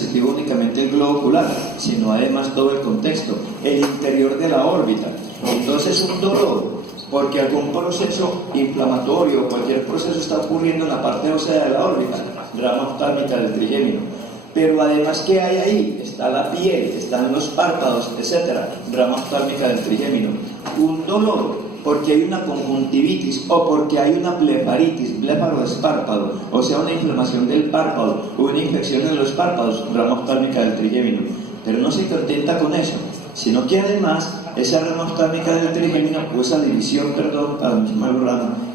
sensitivo únicamente el globo ocular, sino además todo el contexto, el interior de la órbita. Entonces un dolor, porque algún proceso inflamatorio o cualquier proceso está ocurriendo en la parte ósea de la órbita, rama oftálmica del trigémino. Pero además, ¿qué hay ahí? Está la piel, están los párpados, etc. Rama oftálmica del trigémino. Un dolor, porque hay una conjuntivitis o porque hay una blefaritis, bléfaro es párpado, o sea, una inflamación del párpado o una infección en los párpados, rama oftálmica del trigémino. Pero no se contenta con eso, sino que además esa rama oftálmica del trigémino, o esa división,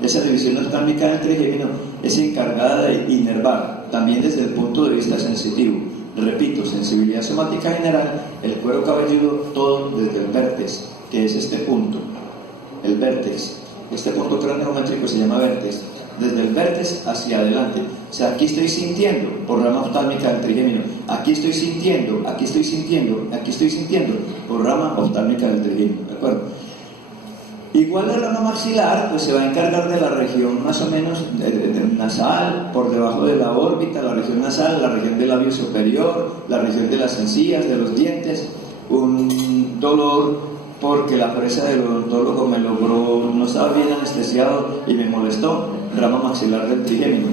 esa división oftálmica del trigémino es encargada de inervar, también desde el punto de vista sensitivo. Repito, sensibilidad somática general, el cuero cabelludo, todo desde el vértex, que es este punto, el vértex. Este punto craneométrico se llama vértex. Desde el vértex hacia adelante. O sea, aquí estoy sintiendo por rama oftálmica del trigémino. Aquí estoy sintiendo, aquí estoy sintiendo, aquí estoy sintiendo por rama oftálmica del trigémino. ¿De acuerdo? Igual la rama maxilar, pues se va a encargar de la región más o menos nasal, por debajo de la órbita, la región nasal, la región del labio superior, la región de las encías, de los dientes. Un dolor porque la fresa del odontólogo me logró, no estaba bien anestesiado y me molestó, rama maxilar del trigémino,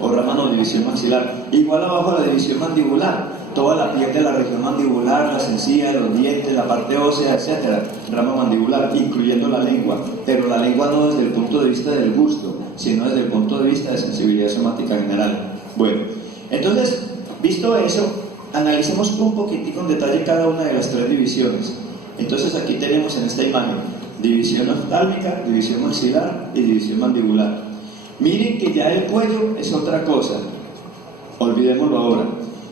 o rama no, división maxilar. Igual abajo la división mandibular, toda la piel de la región mandibular, las encías, los dientes, la parte ósea, etc. Rama mandibular, incluyendo la lengua, pero la lengua no desde el punto de vista del gusto, sino desde el punto de vista de sensibilidad somática general. Bueno, entonces, visto eso, analicemos un poquitico en detalle cada una de las tres divisiones. Entonces aquí tenemos en esta imagen división oftálmica, división maxilar y división mandibular. Miren que ya el cuello es otra cosa, olvidémoslo ahora.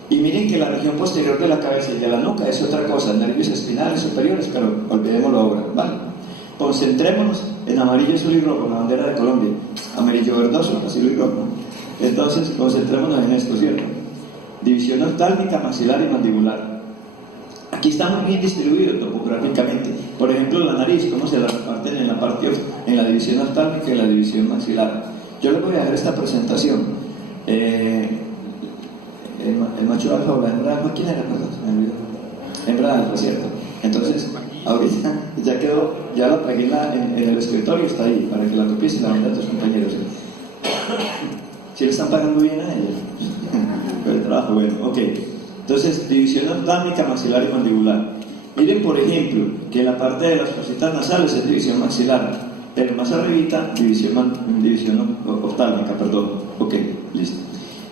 Y miren que la región posterior de la cabeza y de la nuca es otra cosa, nervios espinales superiores, pero olvidémoslo ahora, ¿vale? Concentrémonos en amarillo, azul y rojo, la bandera de Colombia, amarillo verdoso, azul y rojo. Entonces concentrémonos en esto, ¿cierto? División oftálmica, maxilar y mandibular. Aquí está muy bien distribuido topográficamente. Por ejemplo, la nariz, cómo se la reparten en la división oftálmica y en la división maxilar. Yo les voy a dejar esta presentación. El macho alfa o la hembra alfa, ¿quién era? Hembra alfa, ¿cierto? Entonces, ahorita ya quedó, ya la pegué en el escritorio, está ahí, para que la copies y la vendas a tus compañeros. ¿Sí le están pagando bien a ellos? El trabajo, bueno, ok. Entonces, división oftálmica, maxilar y mandibular. Miren, por ejemplo, que en la parte de las fositas nasales es división maxilar, pero más arribita, división oftálmica, perdón. Ok, listo.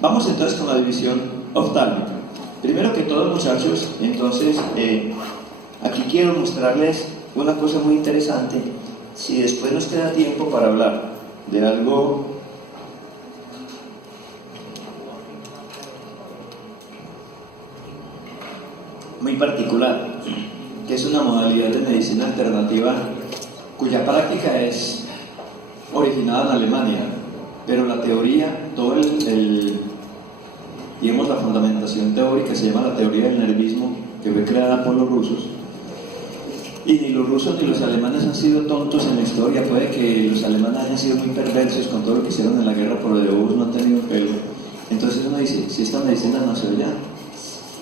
Vamos entonces con la división oftálmica. Primero que todo, muchachos, entonces, aquí quiero mostrarles una cosa muy interesante. Si después nos queda tiempo para hablar de algo muy particular, que es una modalidad de medicina alternativa cuya práctica es originada en Alemania, pero la teoría, digamos la fundamentación teórica se llama la teoría del nervismo, que fue creada por los rusos. Y ni los rusos ni los alemanes han sido tontos en la historia. Puede que los alemanes hayan sido muy perversos con todo lo que hicieron en la guerra, pero de bobos no han tenido pelo. Entonces uno dice, si esta medicina no se oye,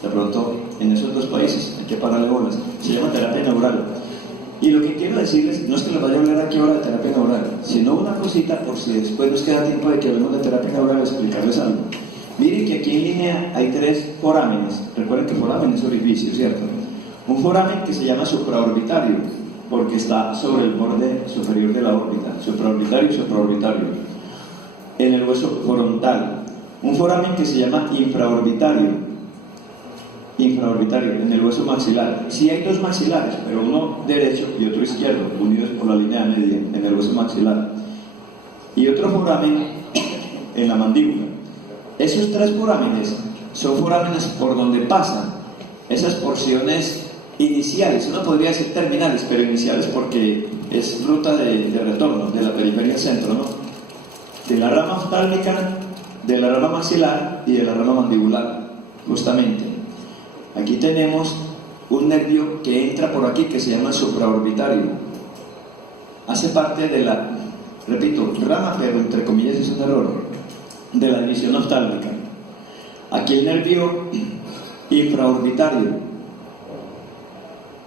de pronto en esos dos países hay que pararle bolas. Se llama terapia neural. Y lo que quiero decirles, no es que les vaya a hablar aquí ahora de terapia neural, sino una cosita por si después nos queda tiempo de que hablemos de terapia neural, explicarles algo. Miren que aquí en línea hay tres forámenes. Recuerden que foramen es orificio, ¿cierto? Un foramen que se llama supraorbitario, porque está sobre el borde superior de la órbita, supraorbitario y supraorbitario, en el hueso frontal. Un foramen que se llama infraorbitario, en el hueso maxilar. Sí hay dos maxilares, pero uno derecho y otro izquierdo, unidos por la línea media, en el hueso maxilar. Y otro foramen en la mandíbula. Esos tres forámenes son forámenes por donde pasan esas porciones iniciales, uno podría decir terminales, pero iniciales porque es ruta de retorno de la periferia al centro, ¿no? De la rama oftálmica, de la rama maxilar y de la rama mandibular, justamente. Aquí tenemos un nervio que entra por aquí que se llama supraorbitario. Hace parte de la, repito, rama, pero entre comillas es un error, de la división oftálmica. Aquí el nervio infraorbitario.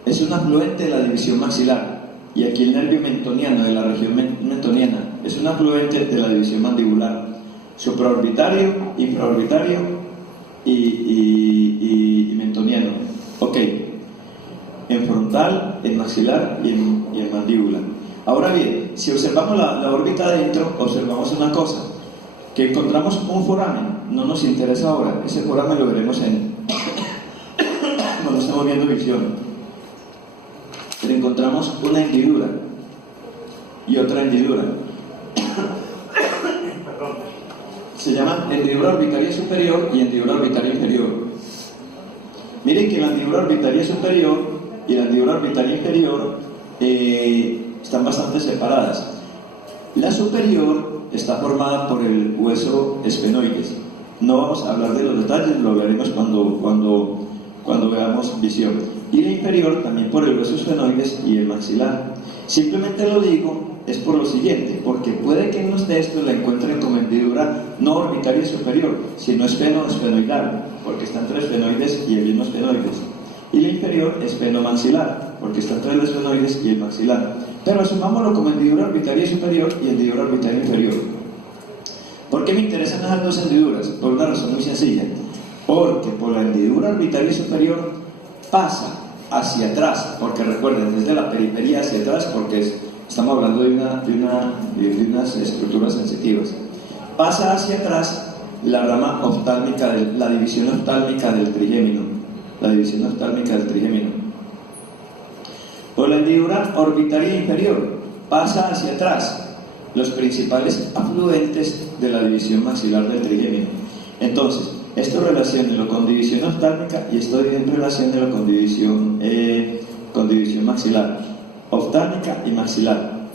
Es un afluente de la división maxilar. Y aquí el nervio mentoniano, de la región mentoniana, es un afluente de la división mandibular. Supraorbitario, infraorbitario y mentoniano. Ok. En frontal, en maxilar y en mandíbula. Ahora bien, si observamos la órbita adentro, observamos una cosa, que encontramos un foramen. No nos interesa ahora, ese foramen lo veremos cuando estamos viendo visión. Pero encontramos una hendidura y otra hendidura. Se llaman hendidura orbitaria superior y hendidura orbitaria inferior. Miren que la hendidura orbitaria superior y la hendidura orbitaria inferior están bastante separadas. La superior está formada por el hueso esfenoides. No vamos a hablar de los detalles, lo veremos cuando veamos visión. Y la inferior también por el hueso esfenoides y el maxilar. Simplemente lo digo es por lo siguiente, porque puede que en los textos la encuentren como hendidura no orbitaria superior, sino esfenoidal, porque está entre esfenoides y el mismo esfenoides. Y la inferior es esfenomaxilar, porque está entre los esfenoides y el maxilar. Pero asumámoslo como hendidura orbitaria superior y hendidura orbitaria inferior. ¿Por qué me interesan esas dos hendiduras? Por una razón muy sencilla. Porque por la hendidura orbitaria superior pasa hacia atrás, porque recuerden, desde la periferia hacia atrás, porque estamos hablando de unas estructuras sensitivas. Pasa hacia atrás la rama oftálmica, la división oftálmica del trigémino. La división oftálmica del trigémino. Por la hendidura orbitaria inferior pasa hacia atrás los principales afluentes de la división maxilar del trigémino. Entonces, esto relaciónelo con división oftálmica y esto relaciónelo con división maxilar, oftálmica y maxilar.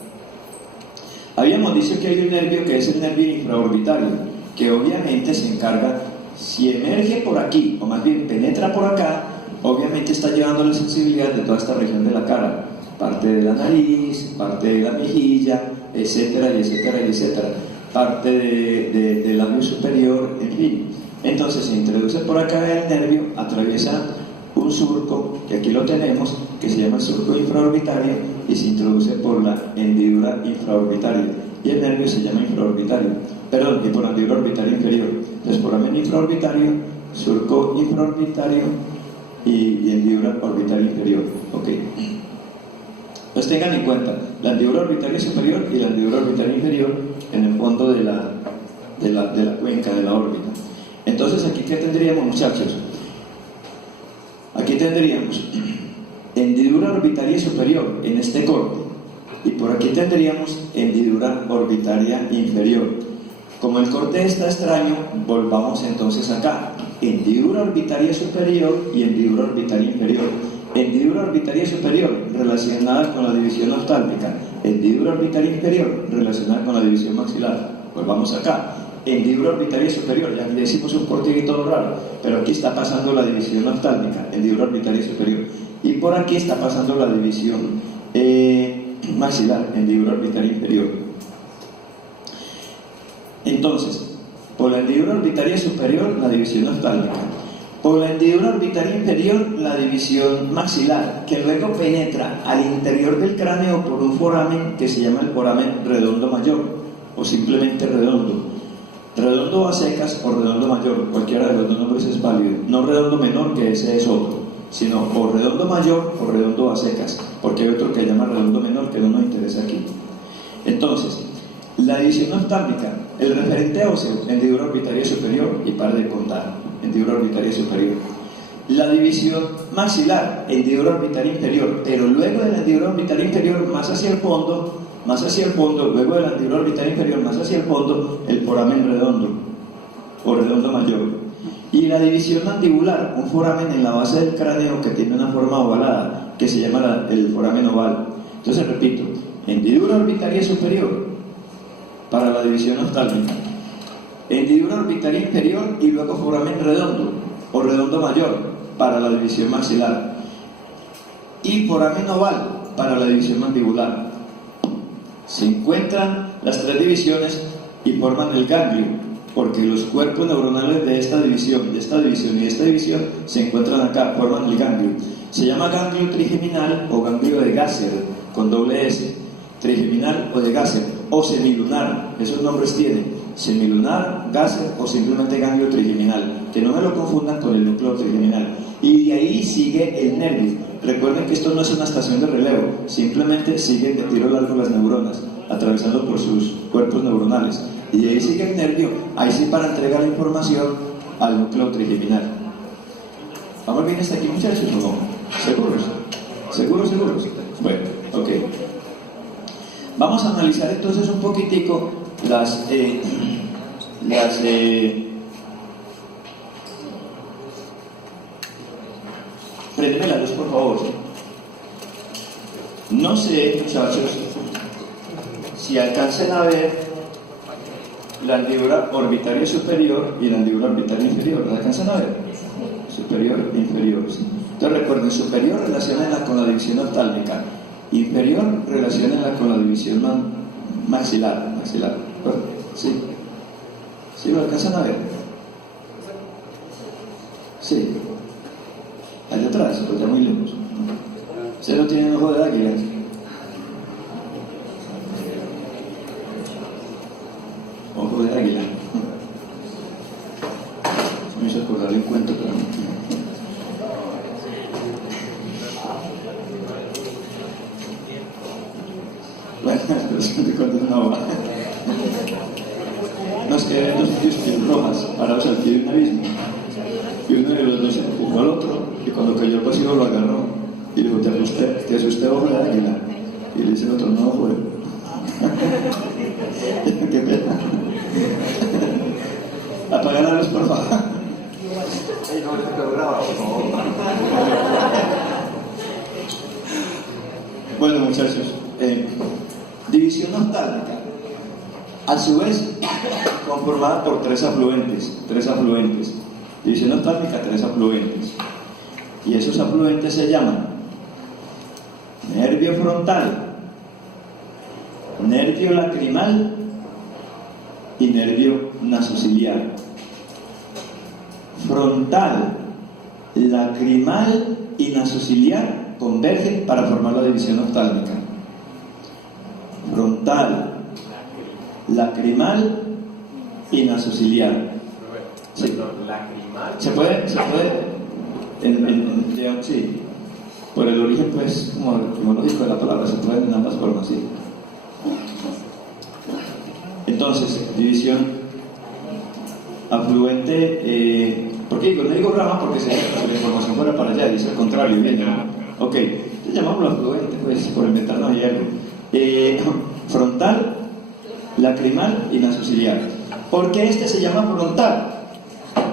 Habíamos dicho que hay un nervio que es el nervio infraorbitario, que obviamente se encarga, si emerge por aquí, o más bien penetra por acá, obviamente está llevando la sensibilidad de toda esta región de la cara, parte de la nariz, parte de la mejilla, etcétera, y etcétera, y etcétera, parte del labio superior, en fin. Entonces se introduce por acá el nervio, atraviesa un surco, que aquí lo tenemos, que se llama el surco infraorbitario, y se introduce por la hendidura infraorbitaria, y el nervio se llama infraorbitario, y por la hendidura orbitaria inferior. Entonces, foramen infraorbitario, surco infraorbitario y hendidura orbitaria inferior. Ok. Pues tengan en cuenta la hendidura orbitaria superior y la hendidura orbitaria inferior en el fondo de la cuenca de la órbita. Entonces, ¿aquí qué tendríamos, muchachos? Aquí tendríamos hendidura orbitaria superior en este corte, y por aquí tendríamos hendidura orbitaria inferior. Como el corte está extraño, volvamos entonces acá. Hendidura orbitaria superior y hendidura orbitaria inferior. Hendidura orbitaria superior relacionada con la división oftálmica. Hendidura orbitaria inferior relacionada con la división maxilar. Volvamos acá. Hendidura orbitaria superior, ya le hicimos un cortito raro, pero aquí está pasando la división oftálmica, hendidura orbitaria superior, y por aquí está pasando la división maxilar, hendidura orbitaria inferior. Entonces, por la hendidura orbitaria superior, la división oftálmica, por la hendidura orbitaria inferior, la división maxilar, que luego penetra al interior del cráneo por un foramen que se llama el foramen redondo mayor, o simplemente redondo. Redondo a secas o redondo mayor, cualquiera de los dos nombres es válido. No redondo menor, que ese es otro, sino o redondo mayor o redondo a secas, porque hay otro que se llama redondo menor que no nos interesa aquí. Entonces, la división oftálmica, el referente óseo, hendidura orbitaria superior, y para de contar, hendidura orbitaria superior. La división maxilar, hendidura orbitaria inferior, pero luego de la hendidura orbitaria inferior, más hacia el fondo, luego de la hendidura orbitaria inferior, más hacia el fondo, el foramen redondo, o redondo mayor. Y la división mandibular, un foramen en la base del cráneo que tiene una forma ovalada, que se llama el foramen oval. Entonces, repito, hendidura orbitaria superior, para la división oftálmica, hendidura orbitaria inferior y luego foramen redondo, o redondo mayor, para la división maxilar, y foramen oval, para la división mandibular. Se encuentran las tres divisiones y forman el ganglio. porque los cuerpos neuronales de esta división, de esta división y de esta división se encuentran acá, forman el ganglio. Se llama ganglio trigeminal o ganglio de Gasser, con doble S, trigeminal o de Gasser, o semilunar, esos nombres tienen, semilunar, Gasser o simplemente ganglio trigeminal, que no me lo confundan con el núcleo trigeminal. Y de ahí sigue el nervio. Recuerden que esto no es una estación de relevo, simplemente siguen de tiro largo las neuronas, atravesando por sus cuerpos neuronales. Y de ahí sigue el nervio, ahí sí para entregar la información al núcleo trigeminal. ¿Vamos bien hasta aquí, muchachos, o no? ¿Seguros? ¿Seguros, seguros? Bueno, ok. Vamos a analizar entonces un poquitico Préndeme la luz, por favor. No sé, muchachos, si alcancen a ver la hendidura orbitaria superior y la hendidura orbitaria inferior. ¿La alcanzan a ver? Superior e inferior. ¿Sí? Entonces recuerden, superior relaciónenla con la división oftálmica, inferior relaciónenla con la división maxilar. ¿Sí? ¿Sí lo alcanzan a ver? Sí. Allá atrás, pues ya muy lejos. ¿Ustedes no tienen ojo de águila? Ojo de águila. Se me hizo acordar el cuento, pero no. Bueno, pero se me cuenta una hoja. Nos quedan dos pies rojas parados al pie de un abismo. Y uno de los dos empujó al otro, y cuando cayó el pasivo lo agarró. Y le dijo, te asusté, ojo de águila. Y le dice el otro, no, joder. Qué pena. Apagar la luz, por favor. Bueno, muchachos, división oftálmica, a su vez conformada por tres afluentes. División oftálmica, tres afluentes. Y esos afluentes se llaman nervio frontal, nervio lacrimal y nervio nasociliar. Frontal, lacrimal y nasociliar convergen para formar la división oftálmica. Frontal, lacrimal y nasociliar. Sí. Se puede, sí, por el origen, pues, como etimológico de la palabra, se puede en ambas formas, sí. Entonces, división afluente, ¿por qué digo? No digo rama porque se la información fuera para allá, dice al contrario, bien, ¿no? Ok, entonces llamámoslo afluente, pues, por inventarnos ahí algo. Frontal, lacrimal y nasociliar. ¿Por qué este se llama frontal?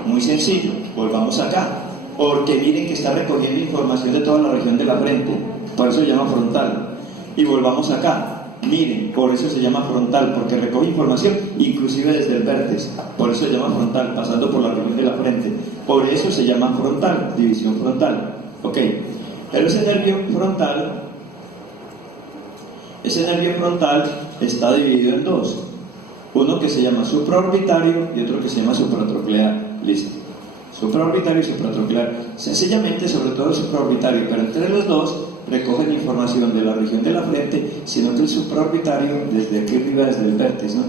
Muy sencillo, volvamos acá. Porque miren que está recogiendo información de toda la región de la frente, por eso se llama frontal. Y volvamos acá, miren, por eso se llama frontal, porque recoge información inclusive desde el vértex, por eso se llama frontal, pasando por la región de la frente, por eso se llama frontal, división frontal. Ok, pero ese nervio frontal está dividido en dos, uno que se llama supraorbitario y otro que se llama supratroclear. Listo. Supraorbitario y supratroclear. Sencillamente, sobre todo el supraorbitario, pero entre los dos recogen información de la región de la frente, sino que el supraorbitario desde aquí arriba, desde el vértex, ¿no?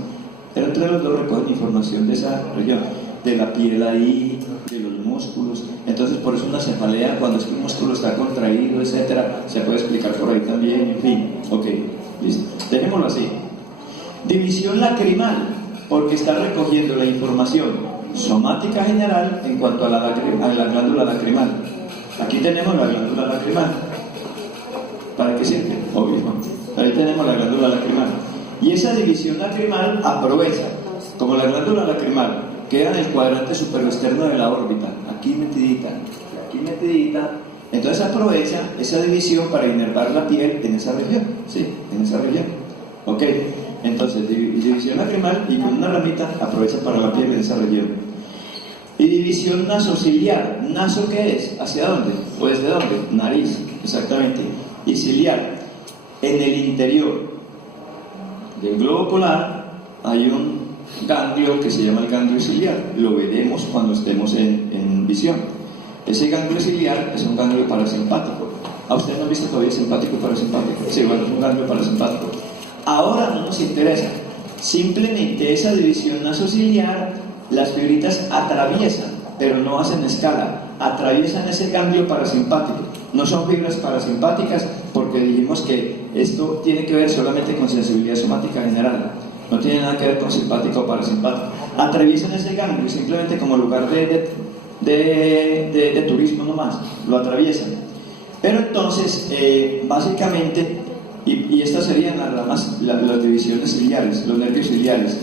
Pero entre los dos recogen información de esa región, de la piel ahí, de los músculos. Entonces, por eso una cefalea, cuando es que un músculo está contraído, etcétera, se puede explicar por ahí también, en fin. Ok, listo. Dejémoslo así. División lacrimal, porque está recogiendo la información somática general en cuanto a la glándula lacrimal. Aquí tenemos la glándula lacrimal. ¿Para qué sirve? Obvio. Ahí tenemos la glándula lacrimal. Y esa división lacrimal aprovecha, como la glándula lacrimal queda en el cuadrante superoexterno de la órbita, aquí metidita, entonces aprovecha esa división para inervar la piel en esa región. ¿Sí? En esa región. Ok. Entonces, división lacrimal y con una ramita aprovecha para la piel en esa región. Y división nasociliar. ¿Naso qué es? ¿Hacia dónde? Pues ¿de dónde? Nariz, exactamente. Y ciliar. En el interior del globo ocular hay un ganglio que se llama el ganglio ciliar. Lo veremos cuando estemos en visión. Ese ganglio ciliar es un ganglio parasimpático. ¿A usted no han visto todavía simpático y parasimpático? Sí, bueno, es un ganglio parasimpático. Ahora no nos interesa. Simplemente esa división nasociliar, las fibritas atraviesan, pero no hacen escala, atraviesan ese ganglio parasimpático. No son fibras parasimpáticas porque dijimos que esto tiene que ver solamente con sensibilidad somática general, no tiene nada que ver con simpático o parasimpático. Atraviesan ese ganglio simplemente como lugar de turismo nomás, lo atraviesan. Pero entonces, básicamente, y estas serían las ramas, las divisiones ciliares, los nervios ciliares.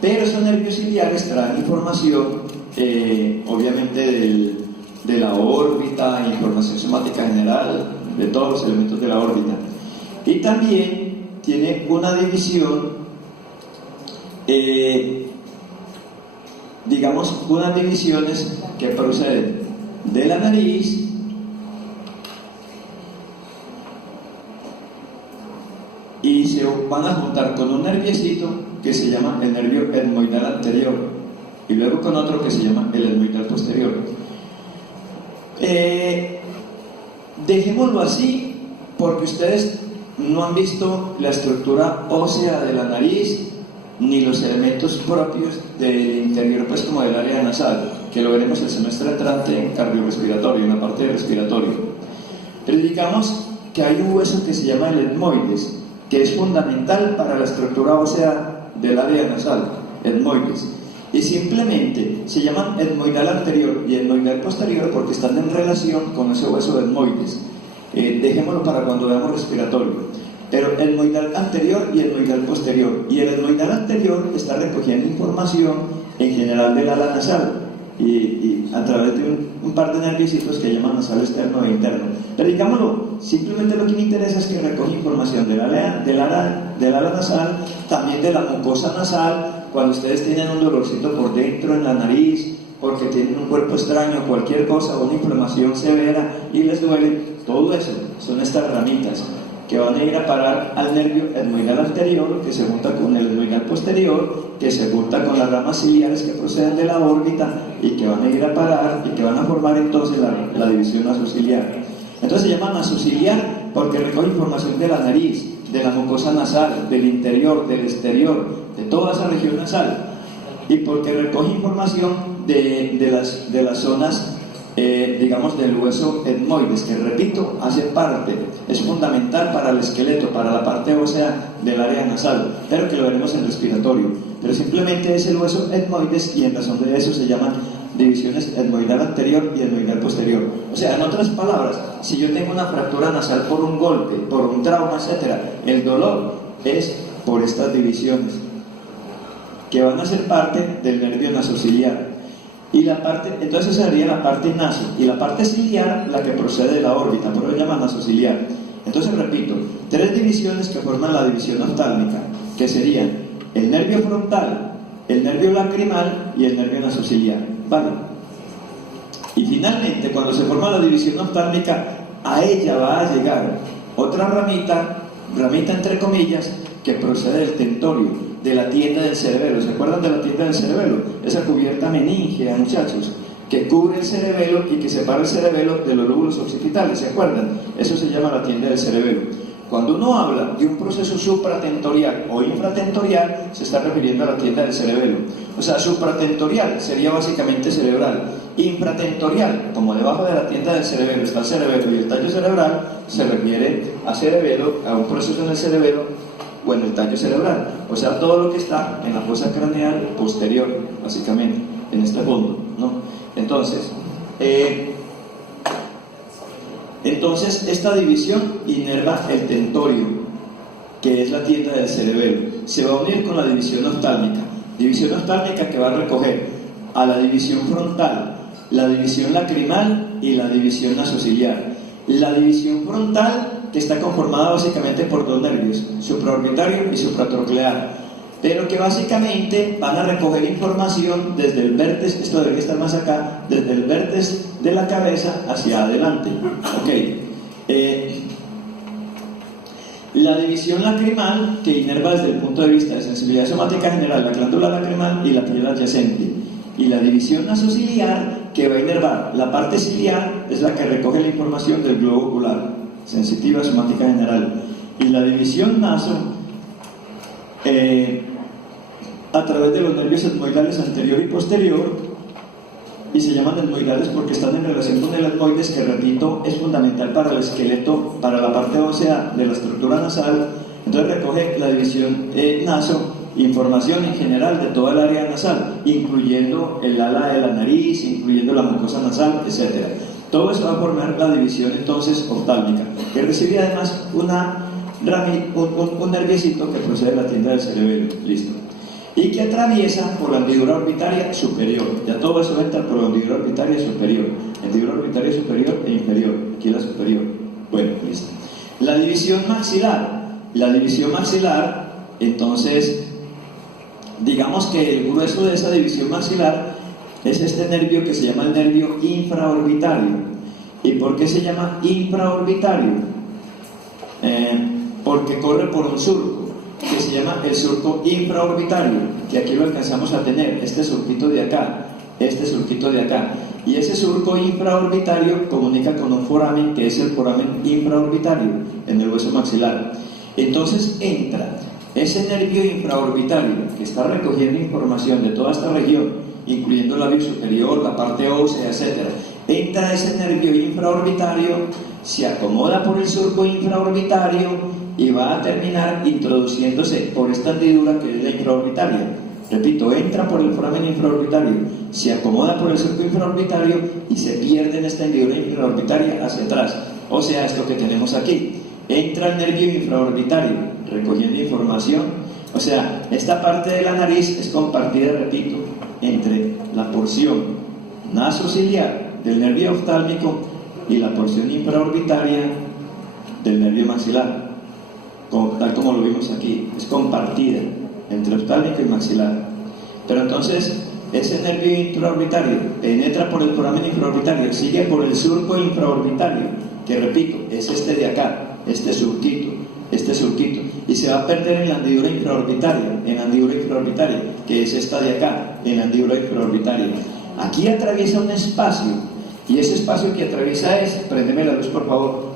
Pero esos nervios ciliares traen información, obviamente, de la órbita, información somática general, de todos los elementos de la órbita. Y también tiene una división, digamos, unas divisiones que proceden de la nariz, y se van a juntar con un nerviecito que se llama el nervio etmoidal anterior y luego con otro que se llama el etmoidal posterior. Dejémoslo así porque ustedes no han visto la estructura ósea de la nariz ni los elementos propios del interior, pues como del área nasal, que lo veremos el semestre entrante en cardiorrespiratorio, en la parte de respiratorio. Pero digamos que hay un hueso que se llama el etmoides, que es fundamental para la estructura ósea del área nasal, etmoides. Y simplemente se llaman etmoidal anterior y etmoidal posterior porque están en relación con ese hueso de etmoides. Dejémoslo para cuando veamos respiratorio. Pero etmoidal anterior y etmoidal posterior. Y el etmoidal anterior está recogiendo información en general del ala nasal y a través de un par de nerviositos que llaman nasal externo e interno. Pero digámoslo, simplemente lo que me interesa es que recoge información del ala nasal, también de la mucosa nasal, cuando ustedes tienen un dolorcito por dentro en la nariz, porque tienen un cuerpo extraño, cualquier cosa, una inflamación severa y les duele, todo eso son estas ramitas que van a ir a parar al nervio etmoidal anterior, que se junta con el etmoidal posterior, que se junta con las ramas ciliares que proceden de la órbita y que van a ir a parar y que van a formar entonces la división nasociliar. Entonces se llama nasociliar porque recoge información de la nariz, de la mucosa nasal, del interior, del exterior, de toda esa región nasal, y porque recoge información de las zonas, digamos, del hueso etmoides, que repito, hace parte, es fundamental para el esqueleto, para la parte ósea del área nasal, pero que lo veremos en respiratorio. Pero simplemente es el hueso etmoides y en razón de eso se llaman divisiones etmoidal anterior y etmoidal posterior. O sea, en otras palabras, si yo tengo una fractura nasal por un golpe, por un trauma, etc., el dolor es por estas divisiones que van a ser parte del nervio nasociliar. Y la parte, entonces sería la parte naso, y la parte ciliar la que procede de la órbita, por eso se llama nasociliar. Entonces repito, tres divisiones que forman la división oftálmica, que serían el nervio frontal, el nervio lacrimal y el nervio nasociliar, ¿vale? Y finalmente, cuando se forma la división oftálmica, a ella va a llegar otra ramita entre comillas, que procede del tentorio, de la tienda del cerebelo. ¿Se acuerdan de la tienda del cerebelo? Esa cubierta meningea, muchachos, que cubre el cerebelo y que separa el cerebelo de los lóbulos occipitales. ¿Se acuerdan? Eso se llama la tienda del cerebelo. Cuando uno habla de un proceso supratentorial o infratentorial, se está refiriendo a la tienda del cerebelo. O sea, supratentorial sería básicamente cerebral. Infratentorial, como debajo de la tienda del cerebelo está el cerebelo y el tallo cerebral, se refiere a cerebelo, a un proceso en el cerebelo o en el tallo cerebral. O sea, todo lo que está en la fosa craneal posterior, básicamente, en este fondo, ¿no? Entonces, esta división inerva el tentorio, que es la tienda del cerebelo. Se va a unir con la división oftálmica. División oftálmica que va a recoger a la división frontal, la división lacrimal y la división nasociliar. La división frontal, que está conformada básicamente por dos nervios, supraorbitario y supratroclear, pero que básicamente van a recoger información desde el vértice, esto debería estar más acá, desde el vértice de la cabeza hacia adelante. Ok. La división lacrimal, que inerva desde el punto de vista de sensibilidad somática general la glándula lacrimal y la piel adyacente. Y la división nasociliar, que va a inervar la parte ciliar, es la que recoge la información del globo ocular, sensitiva somática general. Y la división naso, a través de los nervios etmoidales anterior y posterior, y se llaman etmoidales porque están en relación con el etmoides, que repito, es fundamental para el esqueleto, para la parte ósea de la estructura nasal. Entonces recoge la división naso, información en general de toda el área nasal, incluyendo el ala de la nariz, incluyendo la mucosa nasal, etc. Todo eso va a formar la división entonces oftálmica, que recibe además un nerviecito que procede de la tienda del cerebelo, listo, y que atraviesa por la hendidura orbitaria superior. Ya todo eso entra por la hendidura orbitaria superior, hendidura orbitaria superior e inferior, aquí la superior. Bueno, listo. La división maxilar, entonces, digamos que el grueso de esa división maxilar es este nervio que se llama el nervio infraorbitario. ¿Y por qué se llama infraorbitario? Porque corre por un surco que se llama el surco infraorbitario, que aquí lo alcanzamos a tener, este surquito de acá, y ese surco infraorbitario comunica con un foramen, que es el foramen infraorbitario en el hueso maxilar. Entonces entra ese nervio infraorbitario que está recogiendo información de toda esta región, incluyendo el labio superior, la parte ósea, etc. Entra ese nervio infraorbitario, se acomoda por el surco infraorbitario y va a terminar introduciéndose por esta hendidura que es la infraorbitaria. Repito, entra por el foramen infraorbitario, se acomoda por el surco infraorbitario y se pierde en esta hendidura infraorbitaria hacia atrás. O sea, esto que tenemos aquí. Entra el nervio infraorbitario recogiendo información. O sea, esta parte de la nariz es compartida, repito, entre la porción nasociliar del nervio oftálmico y la porción infraorbitaria del nervio maxilar, tal como lo vimos aquí. Es compartida entre oftálmico y maxilar. Pero entonces ese nervio infraorbitario penetra por el foramen infraorbitario, sigue por el surco infraorbitario, que repito, es este de acá, este surquito, y se va a perder en la hendidura infraorbitaria, que es esta de acá, en la hendidura infraorbitaria. Aquí atraviesa un espacio, y ese espacio que atraviesa es, préndeme la luz por favor,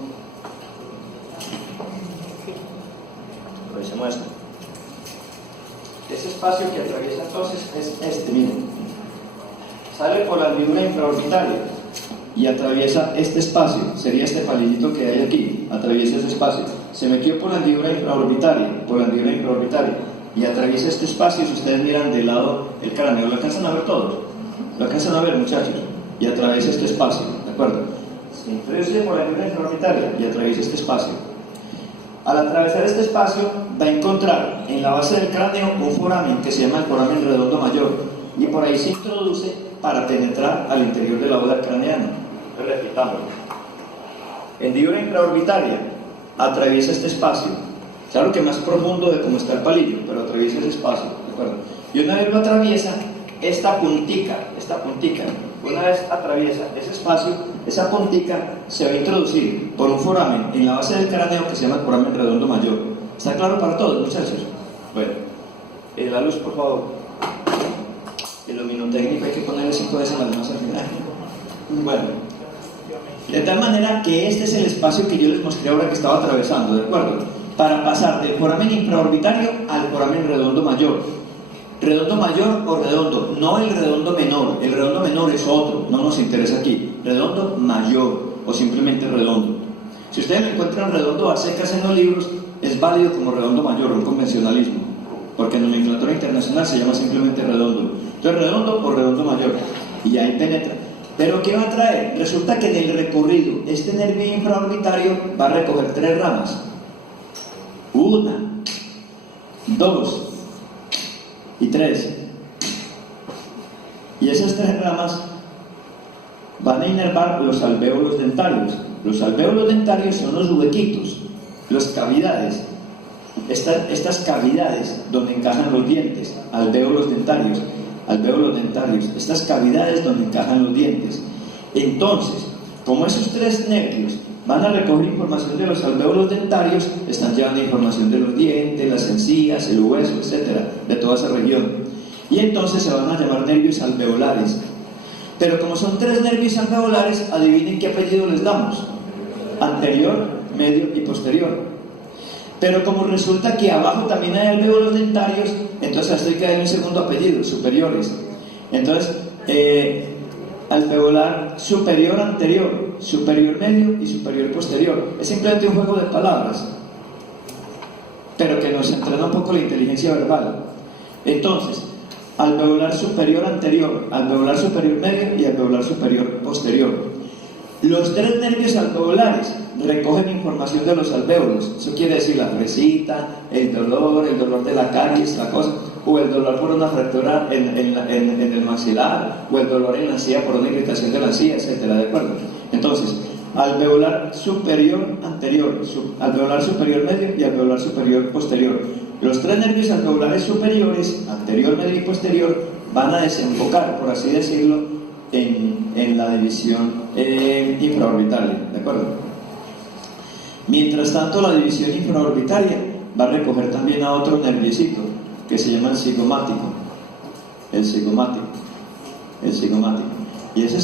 revisemos esto. Ese espacio que atraviesa entonces es este, miren, sale por la hendidura infraorbitaria y atraviesa este espacio, sería este palillito que hay aquí, atraviesa ese espacio, se metió por la hendidura infraorbitaria, y atraviesa este espacio. Si ustedes miran de lado el cráneo, ¿lo alcanzan a ver todos? ¿Lo alcanzan a ver, muchachos? Y atraviesa este espacio, ¿de acuerdo? Se introduce por la hendidura infraorbitaria y atraviesa este espacio. Al atravesar este espacio va a encontrar en la base del cráneo un foramen que se llama el foramen redondo mayor, y por ahí se introduce para penetrar al interior de la bóveda craneana. Repitamos. Hendidura infraorbitaria atraviesa este espacio, claro que más profundo de cómo está el palillo, pero atraviesa ese espacio, ¿de acuerdo? Y una vez lo atraviesa, esta puntica, una vez atraviesa ese espacio, esa puntica se va a introducir por un foramen en la base del cráneo que se llama el foramen redondo mayor. ¿Está claro para todos, muchachos? Bueno, la luz, por favor. El luminotécnico hay que ponerle 5 veces las luces al final. Bueno, de tal manera que este es el espacio que yo les mostré ahora que estaba atravesando, ¿de acuerdo? Para pasar del foramen infraorbitario al foramen redondo mayor. Redondo mayor o redondo, no el redondo menor. El redondo menor es otro, no nos interesa aquí. Redondo mayor o simplemente redondo. Si ustedes lo encuentran redondo a secas en los libros, es válido como redondo mayor, un convencionalismo, porque en nomenclatura internacional se llama simplemente redondo. Entonces, redondo o redondo mayor, y ahí penetra. Pero ¿qué va a traer? Resulta que en el recorrido, este nervio infraorbitario va a recoger 3 ramas. 1, 2 y 3. Y esas 3 ramas van a inervar los alvéolos dentarios. Los alvéolos dentarios son los huequitos, las cavidades. Estas cavidades donde encajan los dientes, alvéolos dentarios, estas cavidades donde encajan los dientes. Entonces, Como esos tres nervios van a recoger información de los alvéolos dentarios, están llevando información de los dientes, las encías, el hueso, etcétera, de toda esa región. Y entonces se van a llamar nervios alveolares. Pero como son tres nervios alveolares, adivinen qué apellido les damos: anterior, medio y posterior. Pero como resulta que abajo también hay alvéolos dentarios, entonces hasta hay que darle un segundo apellido: superiores. Entonces, alveolar superior anterior, superior medio y superior posterior. Es simplemente un juego de palabras, pero que nos entrena un poco la inteligencia verbal. Entonces, alveolar superior anterior, alveolar superior medio y alveolar superior posterior. Los tres nervios alveolares recogen información de los alvéolos. Eso quiere decir la fresita, el dolor de la caries, la cosa, o el dolor por una fractura en el maxilar, o el dolor en la encía por una irritación de la encía, etcétera, ¿de acuerdo? Entonces, alveolar superior anterior, alveolar superior medio y alveolar superior posterior. Los tres nervios alveolares superiores, anterior, medio y posterior, van a desembocar, por así decirlo, en la división infraorbitaria, ¿de acuerdo? Mientras tanto, la división infraorbitaria va a recoger también a otro nerviecito que se llama el cigomático. El cigomático. Y ese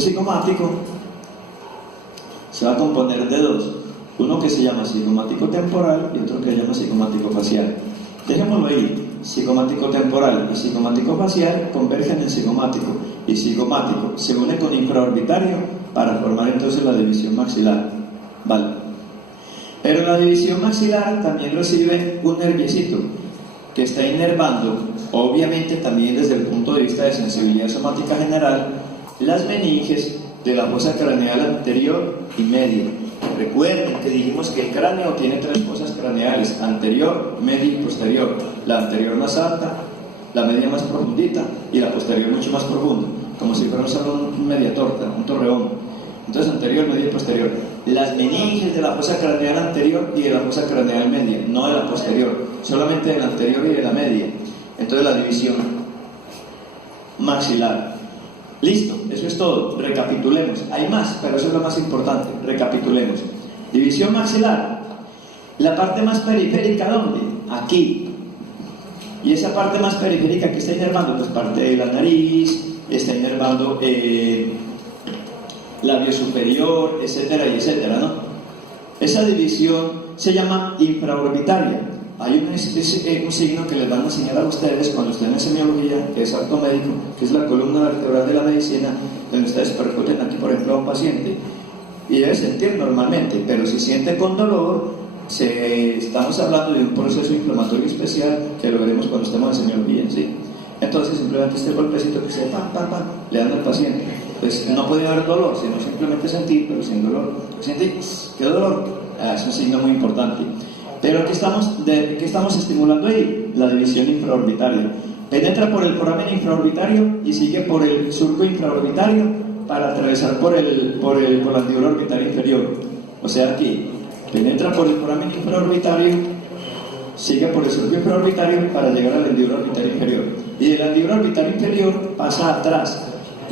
cigomático se va a componer de dos: uno que se llama cigomático temporal y otro que se llama cigomático facial. Dejémoslo ahí. Cigomático temporal y cigomático facial convergen en cigomático, y cigomático se une con infraorbitario para formar entonces la división maxilar. Vale. Pero la división maxilar también recibe un nerviecito que está inervando, obviamente también desde el punto de vista de sensibilidad somática general, las meninges de la fosa craneal anterior y media. Recuerden que dijimos que el cráneo tiene tres fosas craneales: anterior, media y posterior. La anterior más alta, la media más profundita y la posterior mucho más profunda, como si fuera un salón media torta, un torreón. Entonces, anterior, media y posterior. Las meninges de la fosa craneal anterior y de la fosa craneal media, no de la posterior, solamente de la anterior y de la media. Entonces, la división maxilar. Listo, eso es todo. Recapitulemos. Hay más, pero eso es lo más importante. Recapitulemos. División maxilar. La parte más periférica, ¿dónde? Aquí. Y esa parte más periférica que está inervando, pues parte de la nariz, está inervando labio superior, etcétera y etcétera, ¿no? Esa división se llama infraorbitaria. Hay un signo que les van a enseñar a ustedes cuando estén en semiología, que es acto médico, que es la columna vertebral de la medicina, donde ustedes percuten aquí, por ejemplo, a un paciente, y debe sentir normalmente, pero si siente con dolor, estamos hablando de un proceso inflamatorio especial que lo veremos cuando estemos en semiología, ¿sí? Entonces, simplemente este golpecito que se le dan al paciente, pues no puede haber dolor, sino simplemente sentir, pero sin dolor. ¿Siente? ¿Qué dolor? Es un signo muy importante. Pero ¿qué estamos estimulando ahí? La división infraorbitaria. Penetra por el foramen infraorbitario y sigue por el surco infraorbitario para atravesar por la andíbula orbitaria inferior. O sea, aquí penetra por el foramen infraorbitario, sigue por el surco infraorbitario para llegar a la andíbula orbitaria inferior. Y de la andíbula orbitaria inferior pasa atrás.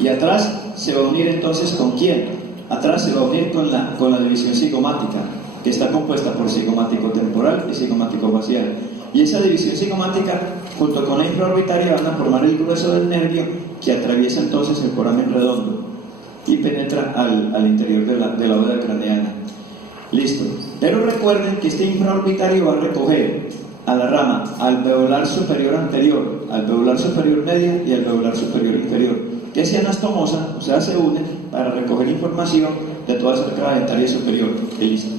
Y atrás se va a unir entonces ¿con quién? Atrás se va a unir con la división cigomática, que está compuesta por cigomático temporal y cigomático facial. Y esa división cigomática, junto con la infraorbitaria, van a formar el grueso del nervio que atraviesa entonces el foramen redondo y penetra al interior de la bóveda craneana. Listo. Pero recuerden que este infraorbitario va a recoger a la rama alveolar superior anterior, alveolar superior media y alveolar superior inferior, que se anastomosa, o sea, se unen para recoger información de toda esa arcada dentaria superior. Listo.